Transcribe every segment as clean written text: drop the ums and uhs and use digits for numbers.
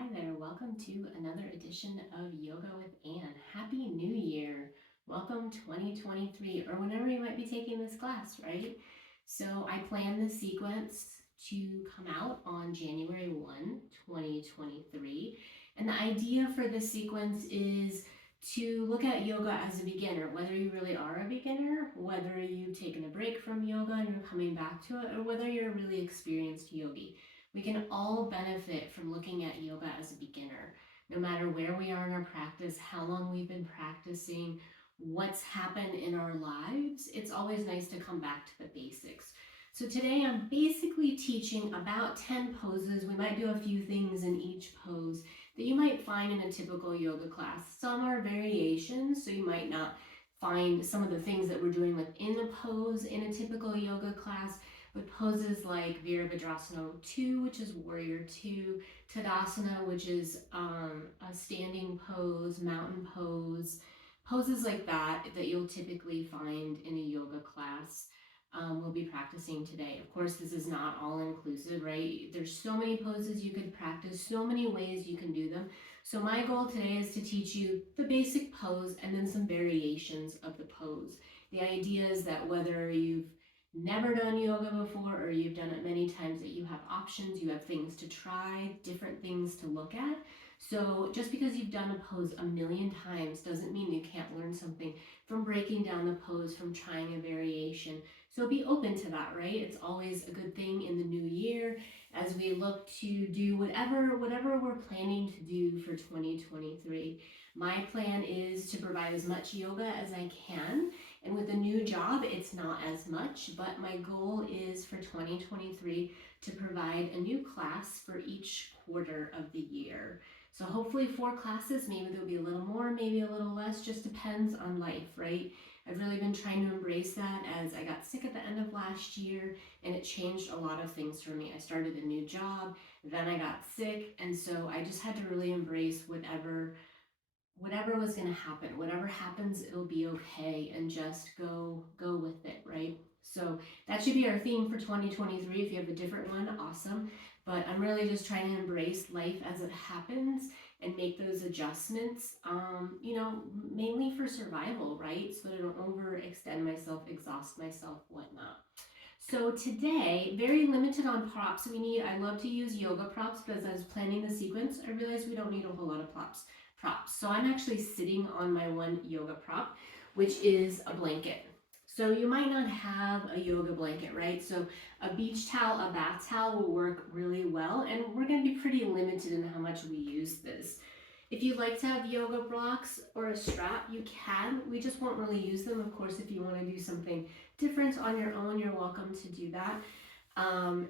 Hi there, welcome to another edition of Yoga with Anne. Happy New Year! Welcome 2023, or whenever you might be taking this class, right? So I plan the sequence to come out on January 1, 2023. And the idea for this sequence is to look at yoga as a beginner, whether you really are a beginner, whether you've taken a break from yoga and you're coming back to it, or whether you're a really experienced yogi. We can all benefit from looking at yoga as a beginner, no matter where we are in our practice, how long we've been practicing, what's happened in our lives. It's always nice to come back to the basics. So today I'm basically teaching about 10 poses. We might do a few things in each pose that you might find in a typical yoga class. Some are variations, so you might not find some of the things that we're doing within a pose in a typical yoga class, but poses like Virabhadrasana 2, which is Warrior 2, Tadasana, which is a standing pose, mountain pose, poses like that you'll typically find in a yoga class. We'll be practicing today. Of course, this is not all inclusive, right? There's so many poses you could practice, so many ways you can do them. So my goal today is to teach you the basic pose and then some variations of the pose. The idea is that whether you've never done yoga before or you've done it many times, that you have options, you have things to try, different things to look at. So just because you've done a pose a million times doesn't mean you can't learn something from breaking down the pose, from trying a variation. So be open to that, right? It's always a good thing in the new year as we look to do whatever we're planning to do for 2023. My plan is to provide as much yoga as I can. And with a new job, it's not as much, but my goal is for 2023 to provide a new class for each quarter of the year. So hopefully 4 classes, maybe there'll be a little more, maybe a little less, just depends on life, right? I've really been trying to embrace that as I got sick at the end of last year and it changed a lot of things for me. I started a new job, then I got sick, and so I just had to really embrace whatever was going to happen. Whatever happens, it'll be okay, and just go with it, right? So that should be our theme for 2023. If you have a different one, awesome. But I'm really just trying to embrace life as it happens and make those adjustments, mainly for survival, right? So that I don't overextend myself, exhaust myself, whatnot. So today, very limited on props. I love to use yoga props, but as I was planning the sequence, I realized we don't need a whole lot of props. So I'm actually sitting on my one yoga prop, which is a blanket. So you might not have a yoga blanket, right? So a beach towel, a bath towel will work really well, and we're going to be pretty limited in how much we use this. If you'd like to have yoga blocks or a strap, you can. We just won't really use them. Of course, if you want to do something different on your own, you're welcome to do that.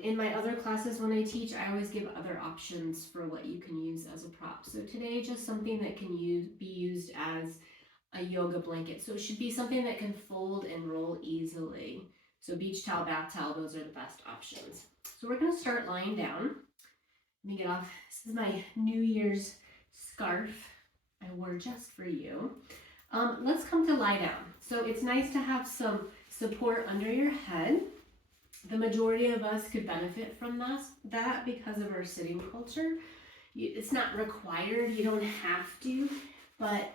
In my other classes when I teach, I always give other options for what you can use as a prop. So today, just something that can be used as a yoga blanket. So it should be something that can fold and roll easily. So beach towel, bath towel, those are the best options. So we're going to start lying down. Let me get off. This is my New Year's scarf I wore just for you. Let's come to lie down. So it's nice to have some support under your head. The majority of us could benefit from that because of our sitting culture. It's not required, you don't have to, but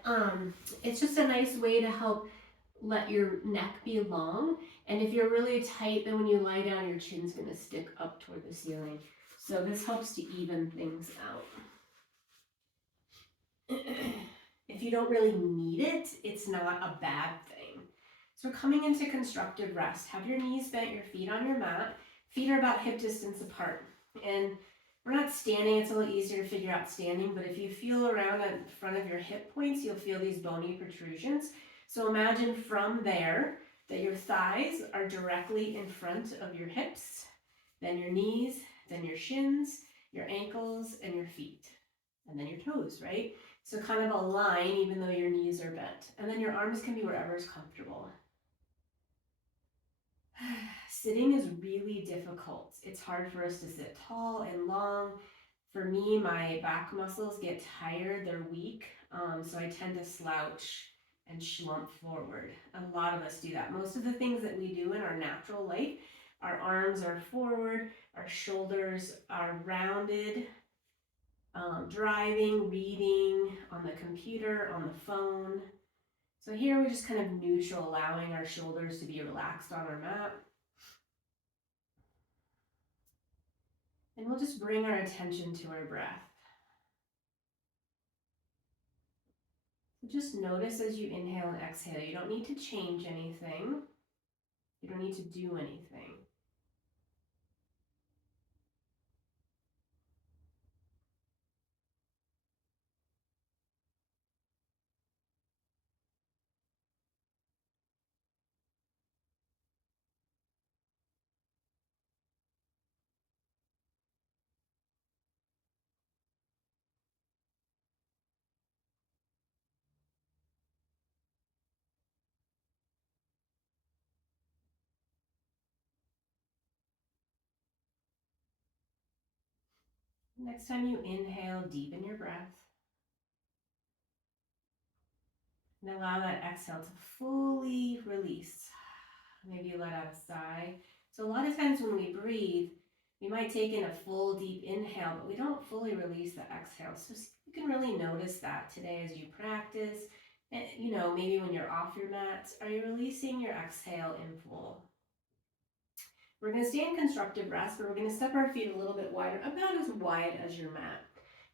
it's just a nice way to help let your neck be long. And if you're really tight, then when you lie down, your chin's gonna stick up toward the ceiling. So this helps to even things out. If you don't really need it, it's not a bad thing. So we're coming into constructive rest. Have your knees bent, your feet on your mat. Feet are about hip distance apart. And we're not standing, it's a little easier to figure out standing, but if you feel around in front of your hip points, you'll feel these bony protrusions. So imagine from there that your thighs are directly in front of your hips, then your knees, then your shins, your ankles, and your feet, and then your toes, right? So kind of a line even though your knees are bent. And then your arms can be wherever is comfortable. Sitting is really difficult. It's hard for us to sit tall and long. For me, my back muscles get tired, they're weak, so I tend to slouch and slump forward. A lot of us do that. Most of the things that we do in our natural life, our arms are forward, our shoulders are rounded, driving, reading, on the computer, on the phone. So here we're just kind of neutral, allowing our shoulders to be relaxed on our mat. And we'll just bring our attention to our breath. So just notice as you inhale and exhale. You don't need to change anything. You don't need to do anything. Next time you inhale, deepen your breath. And allow that exhale to fully release. Maybe you let out a sigh. So a lot of times when we breathe, we might take in a full deep inhale, but we don't fully release the exhale. So you can really notice that today as you practice. And maybe when you're off your mat, are you releasing your exhale in full? We're going to stay in constructive rest, but we're going to step our feet a little bit wider, about as wide as your mat.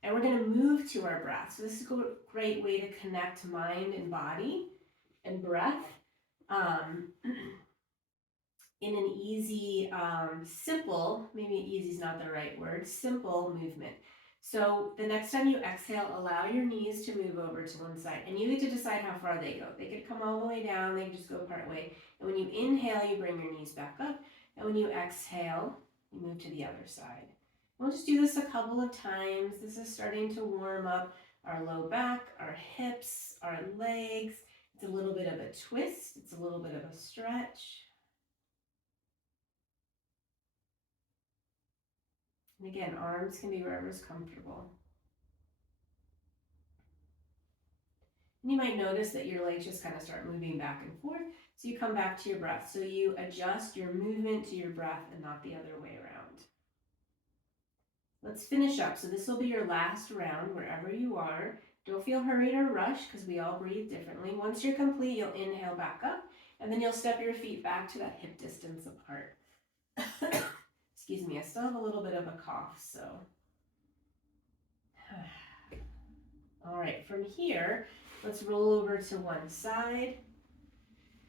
And we're going to move to our breath. So this is a great way to connect mind and body and breath in an easy, simple, maybe easy is not the right word, simple movement. So the next time you exhale, allow your knees to move over to one side. And you get to decide how far they go. They could come all the way down, they could just go part way. And when you inhale, you bring your knees back up. And when you exhale, you move to the other side. We'll just do this a couple of times. This is starting to warm up our low back, our hips, our legs. It's a little bit of a twist. It's a little bit of a stretch. And again, arms can be wherever's comfortable. And you might notice that your legs just kind of start moving back and forth. So you come back to your breath. So you adjust your movement to your breath and not the other way around. Let's finish up. So this will be your last round wherever you are. Don't feel hurried or rushed because we all breathe differently. Once you're complete, you'll inhale back up and then you'll step your feet back to that hip distance apart. Excuse me, I still have a little bit of a cough, so. All right, from here, let's roll over to one side.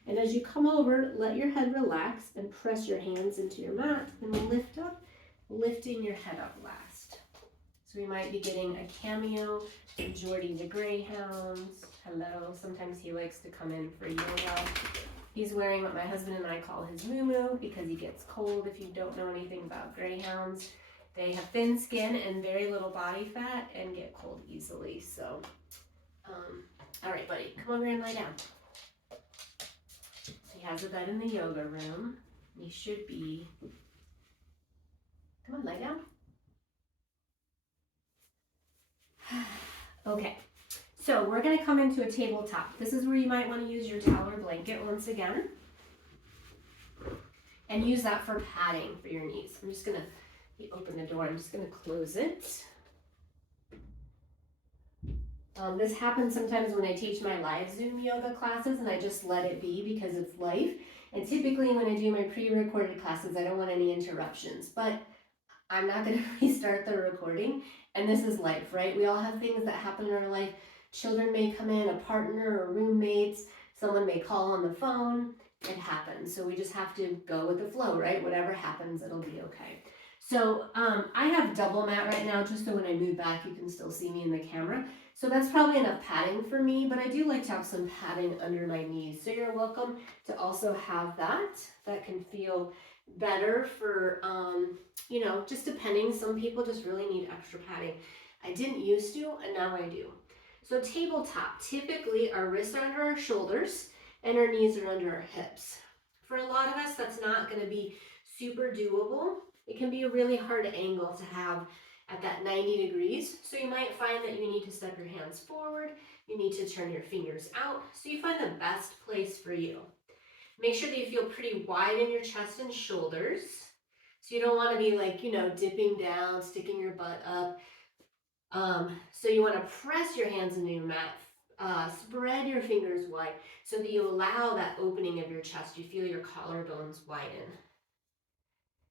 And as you come over, let your head relax and press your hands into your mat and lift up, lifting your head up last. So we might be getting a cameo from Jordy the Greyhounds. Hello, sometimes he likes to come in for yoga. He's wearing what my husband and I call his moo-moo because he gets cold. If you don't know anything about greyhounds, they have thin skin and very little body fat and get cold easily. So, all right, buddy, come over and lie down. He has a bed in the yoga room. He should be, come on, lie down. Okay. So we're going to come into a tabletop. This is where you might want to use your towel or blanket once again. And use that for padding for your knees. I'm just going to open the door. I'm just going to close it. This happens sometimes when I teach my live Zoom yoga classes and I just let it be because it's live. And typically when I do my pre-recorded classes, I don't want any interruptions. But I'm not going to restart the recording. And this is life, right? We all have things that happen in our life. Children may come in, a partner or roommates, someone may call on the phone, it happens. So we just have to go with the flow, right? Whatever happens, it'll be okay. So I have double mat right now, just so when I move back, you can still see me in the camera. So that's probably enough padding for me, but I do like to have some padding under my knees. So you're welcome to also have that. That can feel better for, just depending. Some people just really need extra padding. I didn't used to, and now I do. So tabletop, typically our wrists are under our shoulders and our knees are under our hips. For a lot of us, that's not going to be super doable. It can be a really hard angle to have at that 90 degrees. So you might find that you need to step your hands forward. You need to turn your fingers out. So you find the best place for you. Make sure that you feel pretty wide in your chest and shoulders. So you don't want to be like, dipping down, sticking your butt up. So you want to press your hands into your mat, spread your fingers wide so that you allow that opening of your chest. You feel your collarbones widen.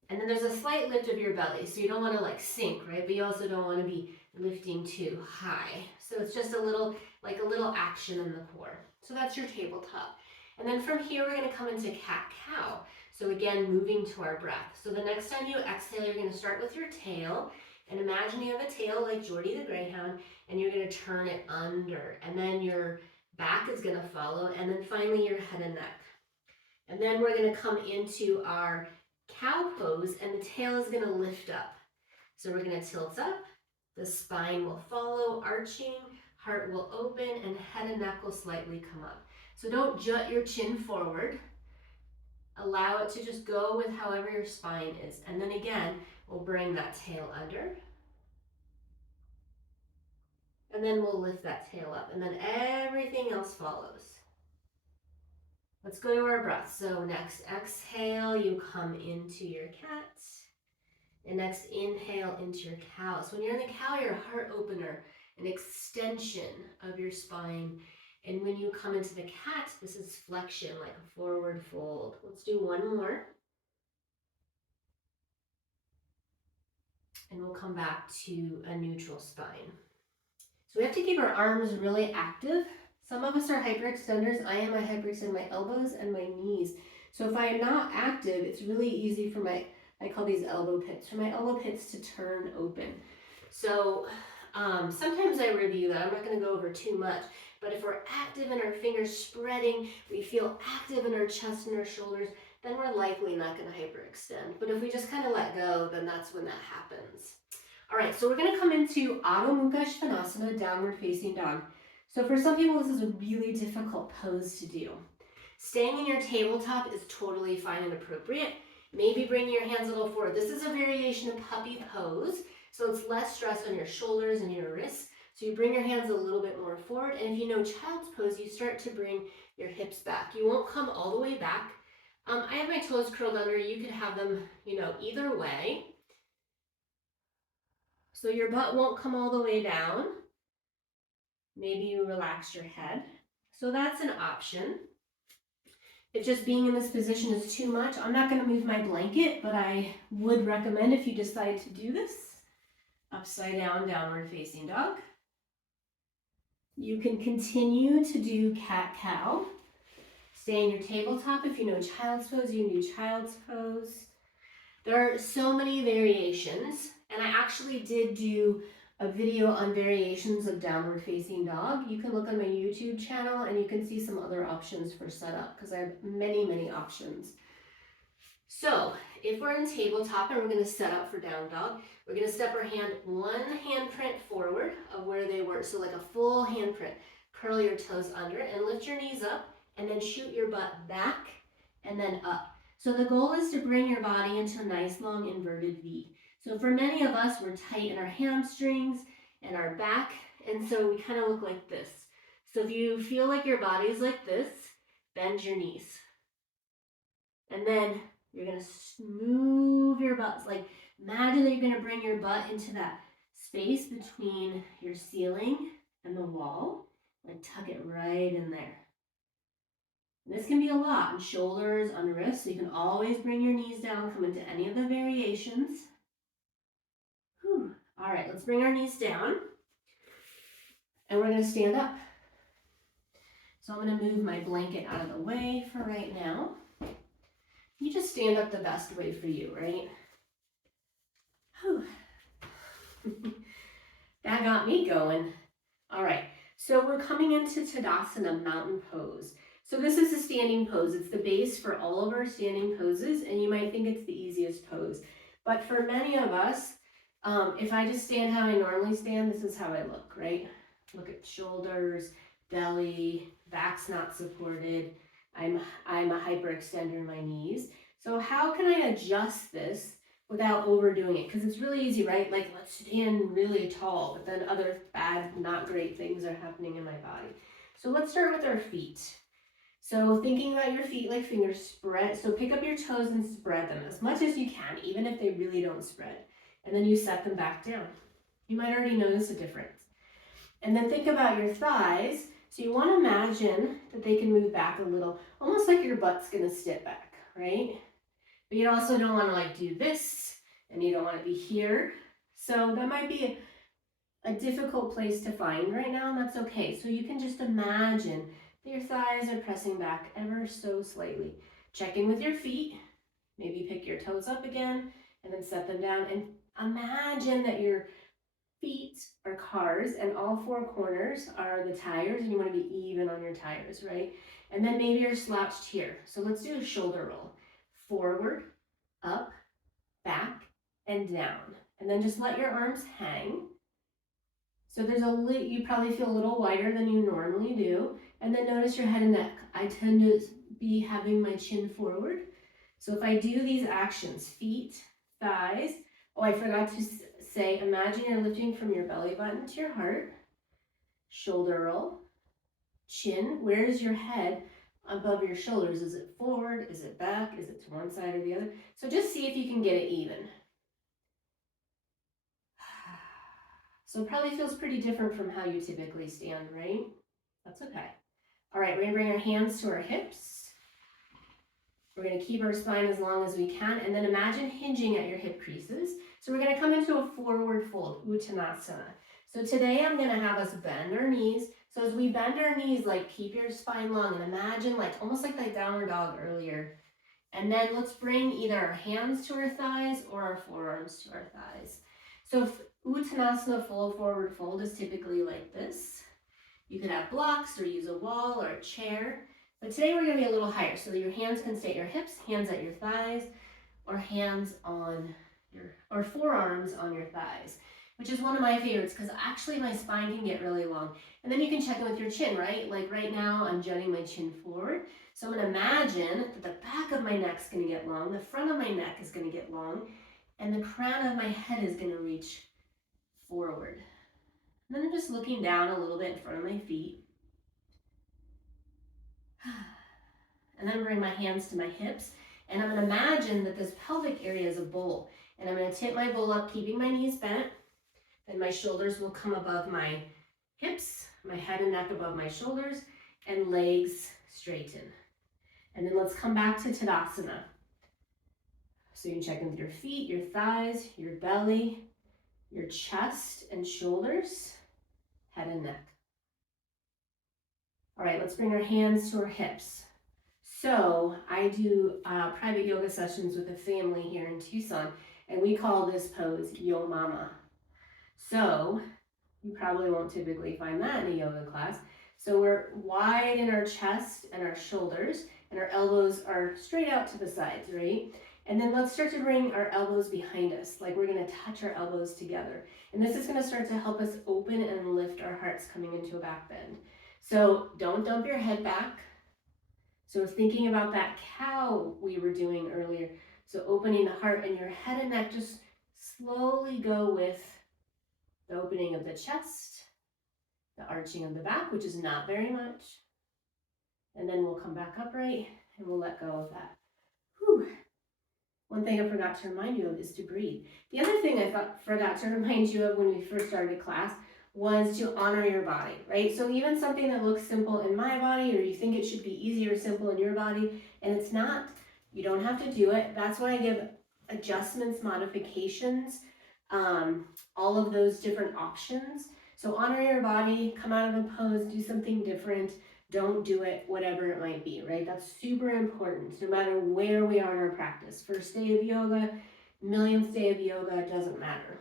And then there's a slight lift of your belly, so you don't want to like sink, right? But you also don't want to be lifting too high. So it's just a little, like a little action in the core. So that's your tabletop. And then from here, we're going to come into cat-cow. So again, moving to our breath. So the next time you exhale, you're going to start with your tail. And imagine you have a tail like Geordie the Greyhound, and you're going to turn it under. And then your back is going to follow, and then finally your head and neck. And then we're going to come into our cow pose, and the tail is going to lift up. So we're going to tilt up, the spine will follow, arching, heart will open, and head and neck will slightly come up. So don't jut your chin forward. Allow it to just go with however your spine is. And then again, we'll bring that tail under. And then we'll lift that tail up. And then everything else follows. Let's go to our breath. So next exhale, you come into your cat. And next inhale into your cow. So when you're in the cow, you're a heart opener, an extension of your spine. And when you come into the cat, this is flexion, like a forward fold. Let's do one more. And we'll come back to a neutral spine. So we have to keep our arms really active. Some of us are hyperextenders. I am. I hyperextend my elbows and my knees. So if I am not active, it's really easy for my, I call these elbow pits, for my elbow pits to turn open. So sometimes I review that. I'm not going to go over too much. But if we're active and our fingers spreading, we feel active in our chest and our shoulders, then we're likely not going to hyperextend. But if we just kind of let go, then that's when that happens. All right, so we're going to come into Adho Mukha Svanasana, downward facing dog. So for some people, this is a really difficult pose to do. Staying in your tabletop is totally fine and appropriate. Maybe bring your hands a little forward. This is a variation of puppy pose, so it's less stress on your shoulders and your wrists. So you bring your hands a little bit more forward, and if you know child's pose, you start to bring your hips back. You won't come all the way back. I have my toes curled under. You could have them, either way. So your butt won't come all the way down. Maybe you relax your head. So that's an option. If just being in this position is too much, I'm not going to move my blanket, but I would recommend if you decide to do this, upside down, downward facing dog. You can continue to do cat-cow. Stay in your tabletop. If you know child's pose, you can do child's pose. There are so many variations, and I actually did do a video on variations of downward facing dog. You can look on my YouTube channel and you can see some other options for setup because I have many, many options. So if we're in tabletop and we're going to set up for down dog, we're going to step our hand one handprint forward of where they were. So like a full handprint. Curl your toes under and lift your knees up and then shoot your butt back and then up. So the goal is to bring your body into a nice long inverted V. So for many of us, we're tight in our hamstrings and our back, and so we kind of look like this. So if you feel like your body's like this, bend your knees. And then you're going to move your butt. Like imagine that you're going to bring your butt into that space between your ceiling and the wall. Like tuck it right in there. And this can be a lot on shoulders, on wrists, so you can always bring your knees down, come into any of the variations. Whew. All right, let's bring our knees down and we're going to stand up. So I'm going to move my blanket out of the way for right now. You just stand up the best way for you, right? Whew. That got me going. All right, so we're coming into Tadasana, mountain pose. So this is a standing pose. It's the base for all of our standing poses, and you might think it's the easiest pose. But for many of us, if I just stand how I normally stand, this is how I look, right? Look at shoulders, belly, back's not supported. I'm a hyperextender in my knees. So how can I adjust this without overdoing it? Because it's really easy, right? Like let's stand really tall, but then other bad, not great things are happening in my body. So let's start with our feet. So thinking about your feet like fingers spread. So pick up your toes and spread them as much as you can, even if they really don't spread. And then you set them back down. You might already notice a difference. And then think about your thighs. So you want to imagine that they can move back a little, almost like your butt's going to sit back, right? But you also don't want to like do this, and you don't want to be here. So that might be a difficult place to find right now, and that's okay. So you can just imagine that your thighs are pressing back ever so slightly. Check in with your feet. Maybe pick your toes up again and then set them down, and imagine that your feet are cars and all four corners are the tires, and you want to be even on your tires, right? And then maybe you're slouched here. So let's do a shoulder roll. Forward, up, back, and down. And then just let your arms hang. So there's you probably feel a little wider than you normally do. And then notice your head and neck. I tend to be having my chin forward. So if I do these actions, feet, thighs, oh, I forgot to say, imagine you're lifting from your belly button to your heart, shoulder roll, chin, where's your head above your shoulders? Is it forward? Is it back? Is it to one side or the other? So just see if you can get it even. So it probably feels pretty different from how you typically stand, right? That's okay. All right, we're gonna bring our hands to our hips. We're gonna keep our spine as long as we can, and then imagine hinging at your hip creases. So we're gonna come into a forward fold, Uttanasana. So today I'm gonna have us bend our knees. So as we bend our knees, like keep your spine long and imagine like almost like that downward dog earlier. And then let's bring either our hands to our thighs or our forearms to our thighs. So if Uttanasana full forward fold is typically like this. You could have blocks or use a wall or a chair. But today we're gonna be a little higher. So your hands can stay at your hips, hands at your thighs, or hands on or forearms on your thighs, which is one of my favorites because actually my spine can get really long. And then you can check in with your chin, right? Like right now I'm jutting my chin forward. So I'm gonna imagine that the back of my neck's gonna get long, the front of my neck is gonna get long, and the crown of my head is gonna reach forward. And then I'm just looking down a little bit in front of my feet. And then bring my hands to my hips. And I'm gonna imagine that this pelvic area is a bowl. And I'm gonna tip my bowl up, keeping my knees bent. Then my shoulders will come above my hips, my head and neck above my shoulders, and legs straighten. And then let's come back to Tadasana. So you can check in with your feet, your thighs, your belly, your chest and shoulders, head and neck. All right, let's bring our hands to our hips. So I do private yoga sessions with a family here in Tucson, and we call this pose Yo Mama. So you probably won't typically find that in a yoga class. So we're wide in our chest and our shoulders, and our elbows are straight out to the sides, right? And then let's start to bring our elbows behind us, like we're gonna touch our elbows together. And this is gonna start to help us open and lift our hearts coming into a back bend. So don't dump your head back. So thinking about that cow we were doing earlier. So opening the heart and your head and neck, just slowly go with the opening of the chest, the arching of the back, which is not very much. And then we'll come back upright and we'll let go of that. Whew. One thing I forgot to remind you of is to breathe. The other thing I forgot to remind you of when we first started class was to honor your body, right? So even something that looks simple in my body, or you think it should be easy or simple in your body, and it's not, you don't have to do it. That's why I give adjustments, modifications, all of those different options. So honor your body, come out of a pose, do something different, don't do it, whatever it might be, right? That's super important, no matter where we are in our practice. First day of yoga, millionth day of yoga, it doesn't matter.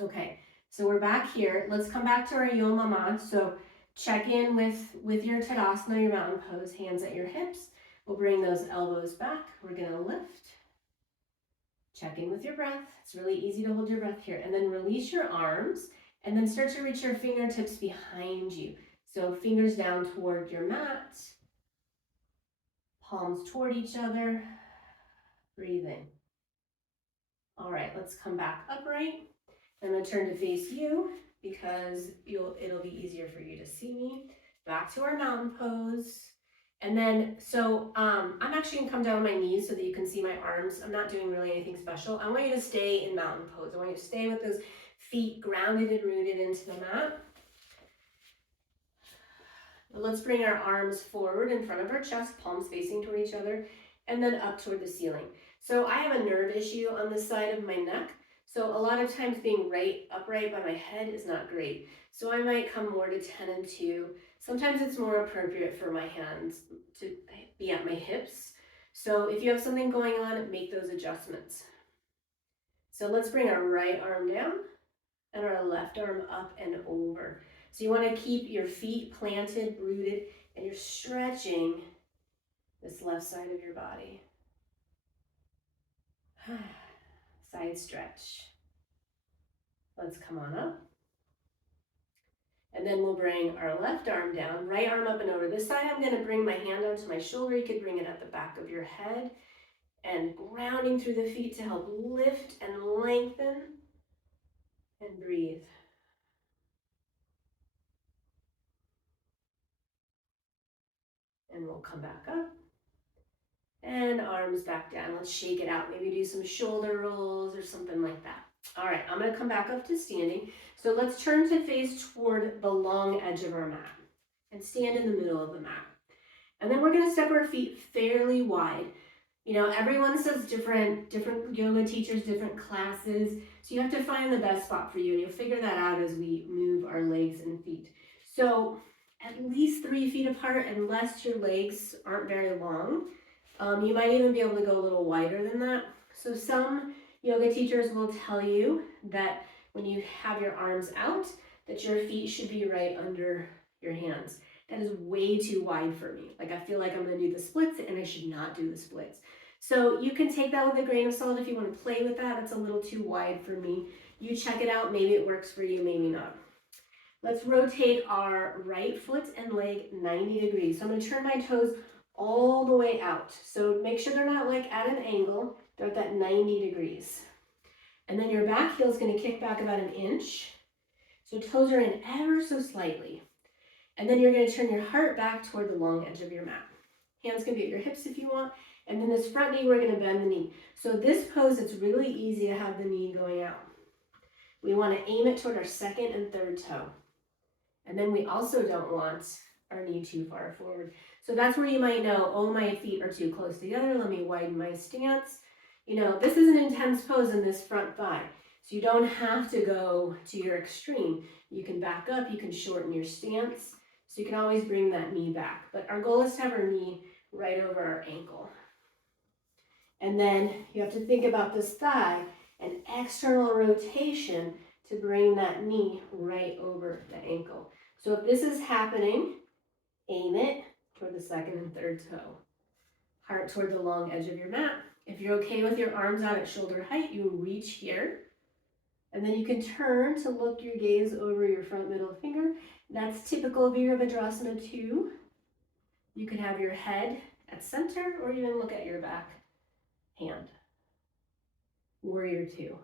Okay. So we're back here. Let's come back to our Yo Mama. So check in with your Tadasana, your mountain pose, hands at your hips. We'll bring those elbows back. We're gonna lift. Check in with your breath. It's really easy to hold your breath here. And then release your arms and then start to reach your fingertips behind you. So fingers down toward your mat, palms toward each other. Breathe in. All right, let's come back upright. I'm going to turn to face you because it'll be easier for you to see me. Back to our mountain pose. And then, so I'm actually going to come down on my knees so that you can see my arms. I'm not doing really anything special. I want you to stay in mountain pose. I want you to stay with those feet grounded and rooted into the mat. Let's bring our arms forward in front of our chest, palms facing toward each other, and then up toward the ceiling. So I have a nerve issue on the side of my neck. So a lot of times being upright by my head is not great. So I might come more to 10 and 2. Sometimes it's more appropriate for my hands to be at my hips. So if you have something going on, make those adjustments. So let's bring our right arm down and our left arm up and over. So you want to keep your feet planted, rooted, and you're stretching this left side of your body. Side stretch. Let's come on up. And then we'll bring our left arm down, right arm up and over. This side, I'm going to bring my hand onto my shoulder. You could bring it at the back of your head and grounding through the feet to help lift and lengthen and breathe. And we'll come back up and arms back down. Let's shake it out. Maybe do some shoulder rolls or something like that. All right, I'm going to come back up to standing. So let's turn to face toward the long edge of our mat and stand in the middle of the mat. And then we're going to step our feet fairly wide. You know, everyone says different yoga teachers, different classes. So you have to find the best spot for you, and you'll figure that out as we move our legs and feet. So at least 3 feet apart, unless your legs aren't very long. You might even be able to go a little wider than that. So some yoga teachers will tell you that when you have your arms out, that your feet should be right under your hands. That is way too wide for me. Like I feel like I'm going to do the splits and I should not do the splits. So you can take that with a grain of salt if you want to play with that. It's a little too wide for me. You check it out. Maybe it works for you, maybe not. Let's rotate our right foot and leg 90 degrees. So I'm going to turn my toes all the way out. So make sure they're not like at an angle. They're at that 90 degrees. And then your back heel is going to kick back about an inch. So toes are in ever so slightly. And then you're going to turn your heart back toward the long edge of your mat. Hands can be at your hips if you want. And then this front knee, we're going to bend the knee. So this pose, it's really easy to have the knee going out. We want to aim it toward our second and third toe. And then we also don't want our knee too far forward. So that's where you might know, oh, my feet are too close together. Let me widen my stance. You know, this is an intense pose in this front thigh. So you don't have to go to your extreme. You can back up, you can shorten your stance. So you can always bring that knee back. But our goal is to have our knee right over our ankle. And then you have to think about this thigh, an external rotation to bring that knee right over the ankle. So if this is happening, aim it toward the second and third toe. Heart toward the long edge of your mat. If you're okay with your arms out at shoulder height, you reach here. And then you can turn to look your gaze over your front middle finger. That's typical of Virabhadrasana 2. You can have your head at center or even look at your back hand. Warrior 2.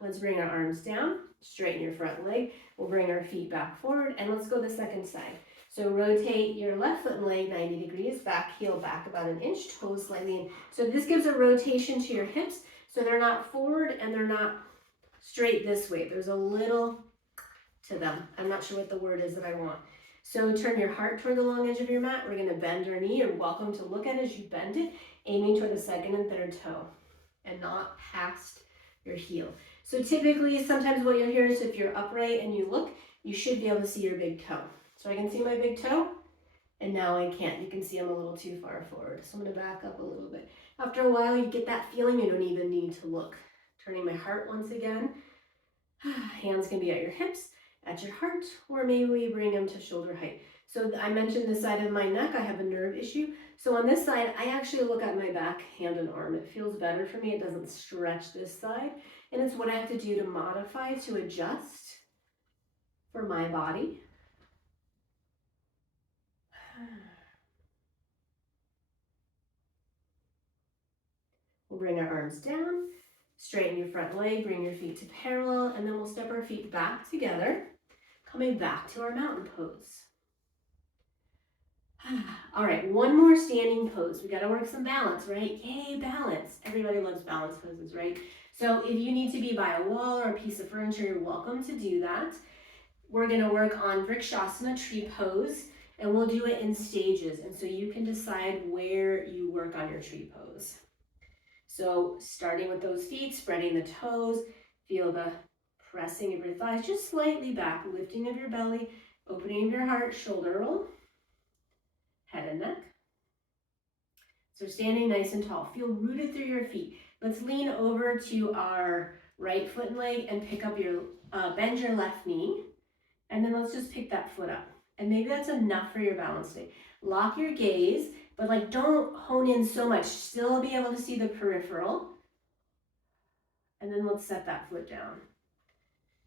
Let's bring our arms down, straighten your front leg. We'll bring our feet back forward and let's go the second side. So rotate your left foot and leg 90 degrees, back heel back about an inch, toes slightly in. So this gives a rotation to your hips so they're not forward and they're not straight this way. There's a little to them. I'm not sure what the word is that I want. So turn your heart toward the long edge of your mat. We're going to bend our knee. You're welcome to look at it as you bend it, aiming toward the second and third toe and not past your heel. So typically, sometimes what you'll hear is if you're upright and you look, you should be able to see your big toe. So I can see my big toe, and now I can't. You can see I'm a little too far forward. So I'm going to back up a little bit. After a while, you get that feeling you don't even need to look. Turning my heart once again. Hands can be at your hips, at your heart, or maybe we bring them to shoulder height. So I mentioned the side of my neck, I have a nerve issue. So on this side, I actually look at my back, hand, and arm. It feels better for me. It doesn't stretch this side. And it's what I have to do to modify, to adjust for my body. We'll bring our arms down, straighten your front leg, bring your feet to parallel, and then we'll step our feet back together, coming back to our mountain pose. All right, one more standing pose. We got to work some balance, right? Yay, balance. Everybody loves balance poses, right? So if you need to be by a wall or a piece of furniture, you're welcome to do that. We're gonna work on Vrikshasana, tree pose, and we'll do it in stages. And so you can decide where you work on your tree pose. So starting with those feet, spreading the toes, feel the pressing of your thighs just slightly back, lifting of your belly, opening of your heart, shoulder roll, head and neck. So standing nice and tall, feel rooted through your feet. Let's lean over to our right foot and leg and pick up your, bend your left knee. And then let's just pick that foot up. And maybe that's enough for your balance day. Lock your gaze, but like don't hone in so much. Still be able to see the peripheral. And then let's set that foot down.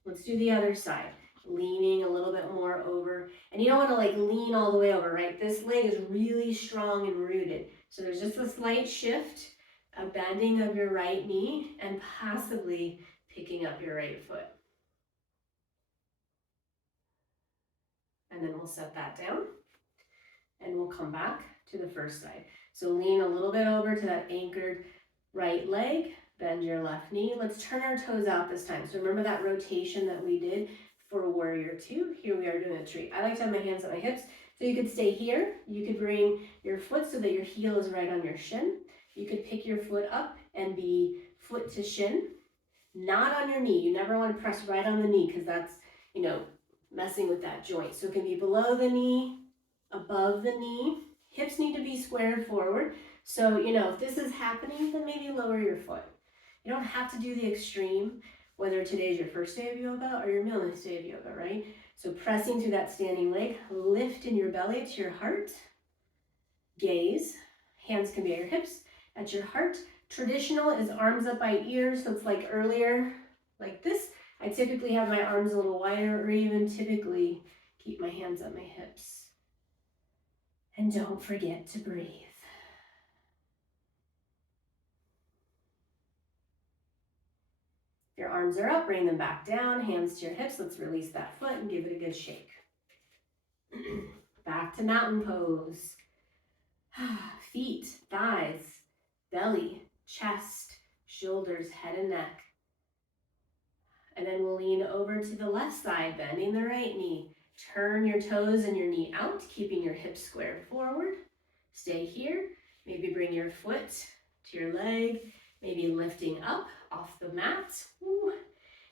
Let's do the other side. Leaning a little bit more over. And you don't want to like lean all the way over, right? This leg is really strong and rooted. So there's just a slight shift, a bending of your right knee, and possibly picking up your right foot. And then we'll set that down. And we'll come back to the first side. So lean a little bit over to that anchored right leg. Bend your left knee. Let's turn our toes out this time. So remember that rotation that we did for Warrior Two? Here we are doing a tree. I like to have my hands at my hips. So you could stay here. You could bring your foot so that your heel is right on your shin. You could pick your foot up and be foot to shin, not on your knee. You never want to press right on the knee because that's, messing with that joint. So it can be below the knee, above the knee. Hips need to be squared forward. So, if this is happening, then maybe lower your foot. You don't have to do the extreme, whether today's your first day of yoga or your millionth day of yoga, right? So pressing through that standing leg, lift in your belly to your heart, gaze, hands can be at your hips, at your heart. Traditional is arms up by ears, so it's like earlier, like this. I typically have my arms a little wider, or even typically keep my hands at my hips. And don't forget to breathe. If your arms are up, bring them back down, hands to your hips. Let's release that foot and give it a good shake. Back to mountain pose. Feet, thighs, belly, chest, shoulders, head and neck. And then we'll lean over to the left side, bending the right knee. Turn your toes and your knee out, keeping your hips squared forward. Stay here. Maybe bring your foot to your leg. Maybe lifting up off the mat. Ooh.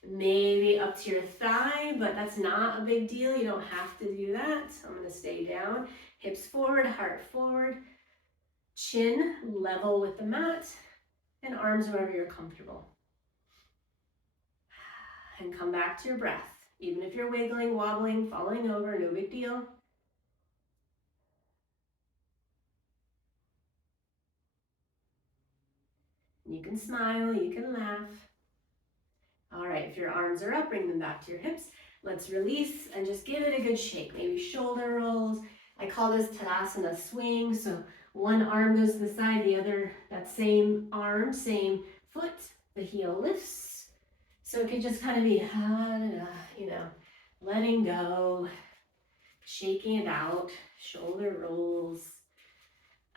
Maybe up to your thigh, but that's not a big deal. You don't have to do that. I'm going to stay down. Hips forward, heart forward. Chin level with the mat. And arms wherever you're comfortable. And come back to your breath. Even if you're wiggling, wobbling, falling over, no big deal. You can smile, you can laugh. All right, if your arms are up, bring them back to your hips. Let's release and just give it a good shake. Maybe shoulder rolls. I call this Tadasana swing. So one arm goes to the side, the other, that same arm, same foot, the heel lifts. So it could just kind of be, letting go, shaking it out, shoulder rolls.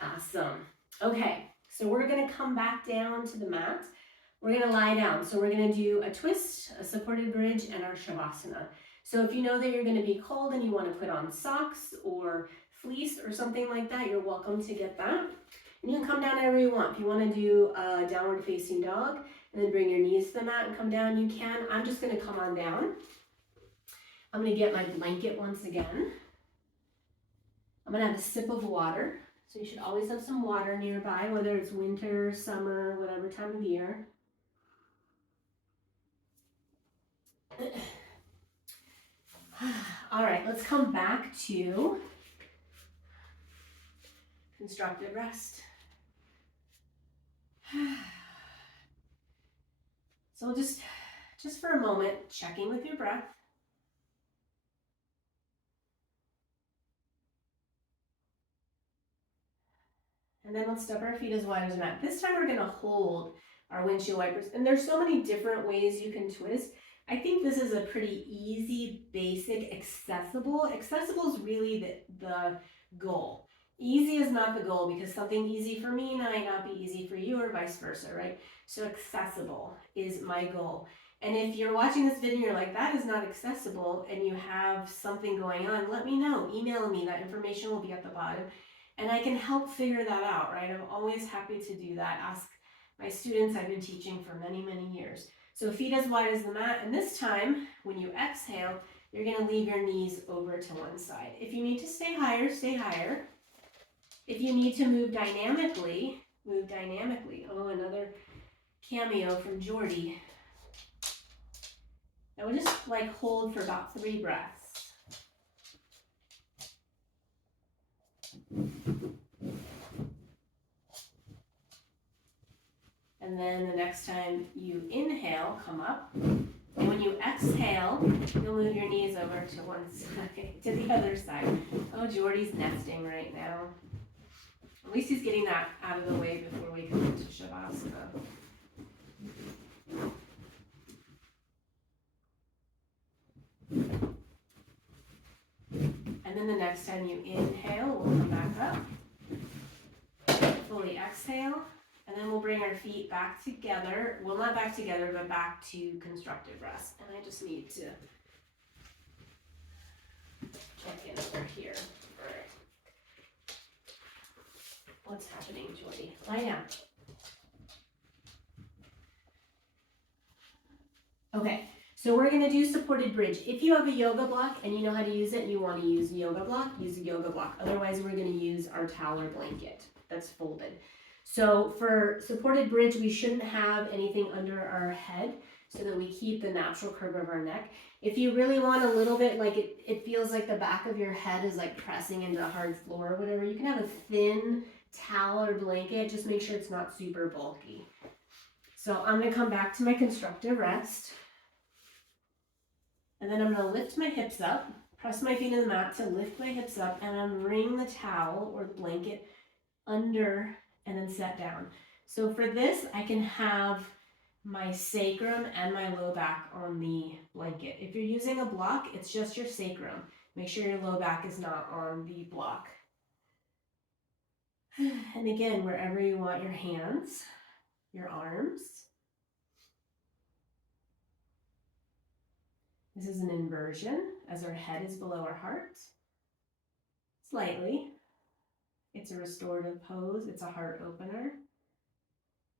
Awesome. Okay, so we're going to come back down to the mat. We're going to lie down. So we're going to do a twist, a supported bridge, and our Shavasana. So if you know that you're going to be cold and you want to put on socks or fleece or something like that, you're welcome to get that. And you can come down whenever you want. If you want to do a downward facing dog and then bring your knees to the mat and come down, you can. I'm just going to come on down. I'm going to get my blanket once again. I'm going to have a sip of water. So you should always have some water nearby, whether it's winter, summer, whatever time of year. All right, let's come back to constructed rest. So just for a moment, checking with your breath. And then let's step our feet as wide as a mat. This time we're going to hold our windshield wipers. And there's so many different ways you can twist. I think this is a pretty easy, basic, accessible. Accessible is really the goal. Easy is not the goal because something easy for me might not be easy for you or vice versa, right? So accessible is my goal. And if you're watching this video and you're like, that is not accessible, and you have something going on, let me know. Email me. That information will be at the bottom. And I can help figure that out, right? I'm always happy to do that. Ask my students. I've been teaching for many, many years. So feet as wide as the mat. And this time, when you exhale, you're going to leave your knees over to one side. If you need to stay higher, stay higher. If you need to move dynamically, move dynamically. Oh, another cameo from Jordy. I would just like hold for about 3 breaths. And then the next time you inhale, come up. And when you exhale, you'll move your knees over to one side, to the other side. Oh, Jordy's nesting right now. At least he's getting that out of the way before we come into Shavasana. And then the next time you inhale, we'll come back up. Fully exhale. And then we'll bring our feet back together. Well, not back together, but back to constructive rest. And I just need to check in over here. All right. What's happening, Jordy? Lie down. Okay, so we're going to do supported bridge. If you have a yoga block and you know how to use it and you want to use a yoga block, use a yoga block. Otherwise, we're going to use our towel or blanket that's folded. So for supported bridge, we shouldn't have anything under our head so that we keep the natural curve of our neck. If you really want a little bit, like it feels like the back of your head is like pressing into a hard floor or whatever, you can have a thin towel or blanket. Just make sure it's not super bulky. So I'm going to come back to my constructive rest. And then I'm going to lift my hips up, press my feet in the mat to lift my hips up, and then bring the towel or the blanket under and then set down. So for this, I can have my sacrum and my low back on the blanket. If you're using a block, it's just your sacrum. Make sure your low back is not on the block. And again, wherever you want your hands, your arms. This is an inversion as our head is below our heart. Slightly. It's a restorative pose. It's a heart opener.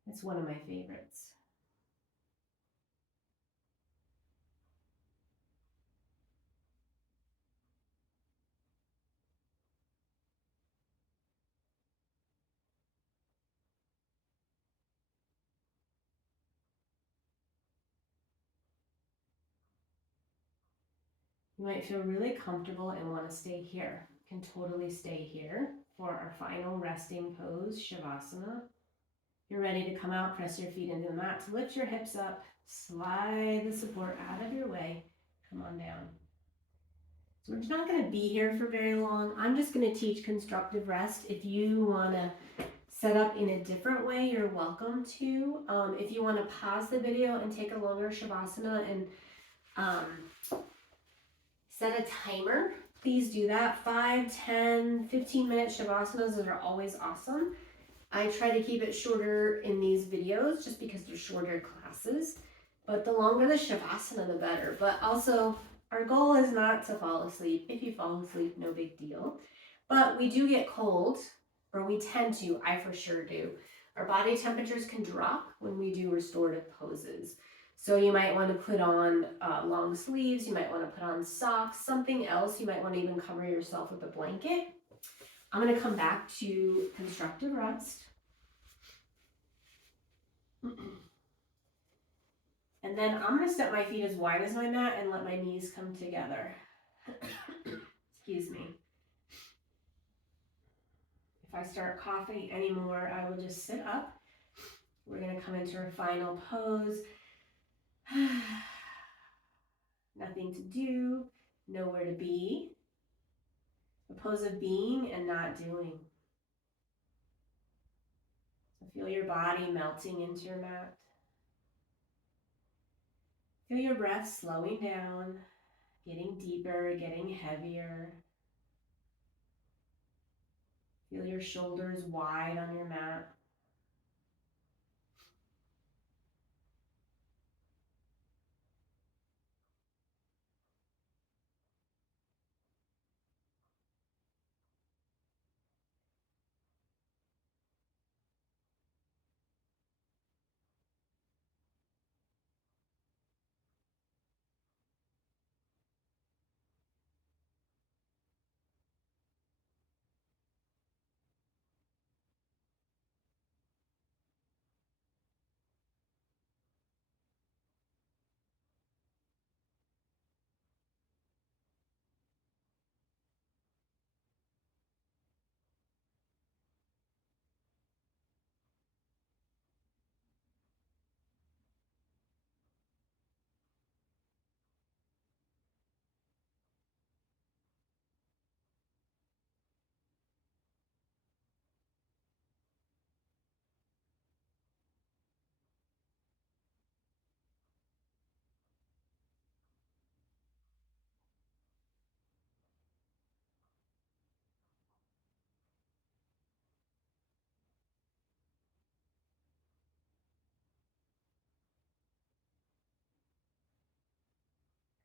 It's one of my favorites. You might feel really comfortable and want to stay here. You can totally stay here for our final resting pose, Shavasana. You're ready to come out, press your feet into the mat to lift your hips up, slide the support out of your way, come on down. So we're not going to be here for very long. I'm just going to teach constructive rest. If you want to set up in a different way, you're welcome to. If you want to pause the video and take a longer Shavasana and set a timer, please do that. 5, 10, 15-minute Shavasanas are always awesome. I try to keep it shorter in these videos just because they're shorter classes, but the longer the Shavasana, the better. But also, our goal is not to fall asleep. If you fall asleep, no big deal. But we do get cold, or we tend to, I for sure do. Our body temperatures can drop when we do restorative poses. So you might want to put on long sleeves, you might want to put on socks, something else. You might want to even cover yourself with a blanket. I'm going to come back to constructive rest. And then I'm going to step my feet as wide as my mat and let my knees come together. Excuse me. If I start coughing anymore, I will just sit up. We're going to come into our final pose. Nothing to do, nowhere to be. A pose of being and not doing. So feel your body melting into your mat. Feel your breath slowing down, getting deeper, getting heavier. Feel your shoulders wide on your mat.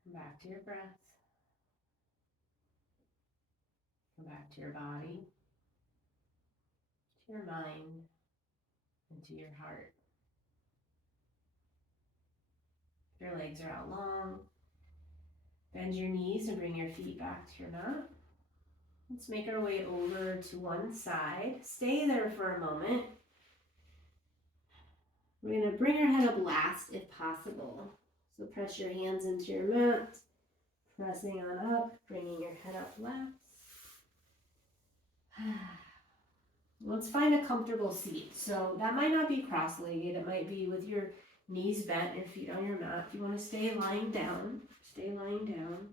Come back to your breath. Come back to your body, to your mind, and to your heart. If your legs are out long, bend your knees and bring your feet back to your mat. Let's make our way over to one side. Stay there for a moment. We're going to bring our head up last if possible. So press your hands into your mat, pressing on up, bringing your head up last. Let's find a comfortable seat. So that might not be cross-legged. It might be with your knees bent, your feet on your mat. If you want to stay lying down, stay lying down.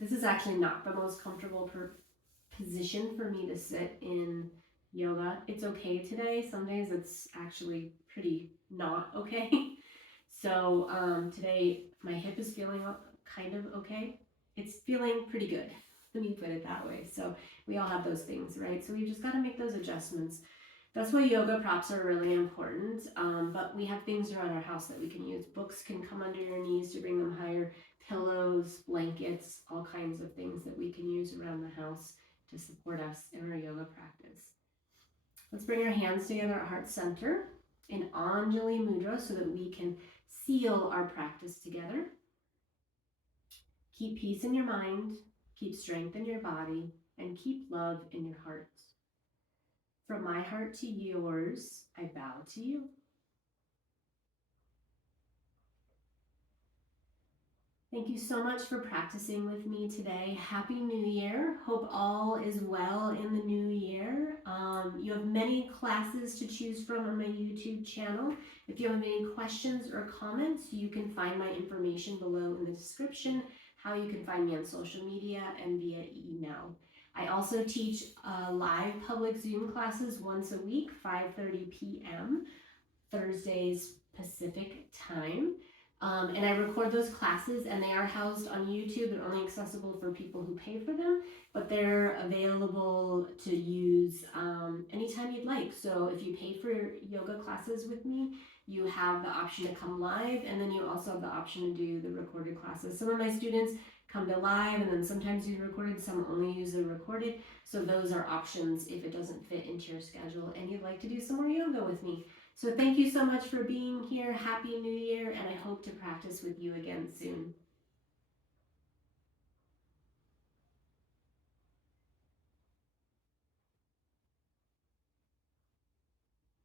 This is actually not the most comfortable position for me to sit in yoga. It's okay today. Some days it's actually pretty not okay. So today my hip is feeling kind of okay. It's feeling pretty good. Let me put it that way. So we all have those things, right? So we just got to make those adjustments. That's why yoga props are really important. But we have things around our house that we can use. Books can come under your knees to bring them higher. Pillows, blankets, all kinds of things that we can use around the house to support us in our yoga practice. Let's bring our hands together at heart center in Anjali Mudra so that we can seal our practice together. Keep peace in your mind, keep strength in your body, and keep love in your heart. From my heart to yours, I bow to you. Thank you so much for practicing with me today. Happy New Year. Hope all is well in the new year. You have many classes to choose from on my YouTube channel. If you have any questions or comments, you can find my information below in the description, how you can find me on social media and via email. I also teach live public Zoom classes once a week, 5:30 p.m., Thursdays Pacific time. And I record those classes and they are housed on YouTube. They're only accessible for people who pay for them, but they're available to use anytime you'd like. So if you pay for yoga classes with me, you have the option to come live, and then you also have the option to do the recorded classes. Some of my students come to live and then sometimes use recorded, some only use the recorded. So those are options if it doesn't fit into your schedule and you'd like to do some more yoga with me. So thank you so much for being here. Happy New Year, and I hope to practice with you again soon.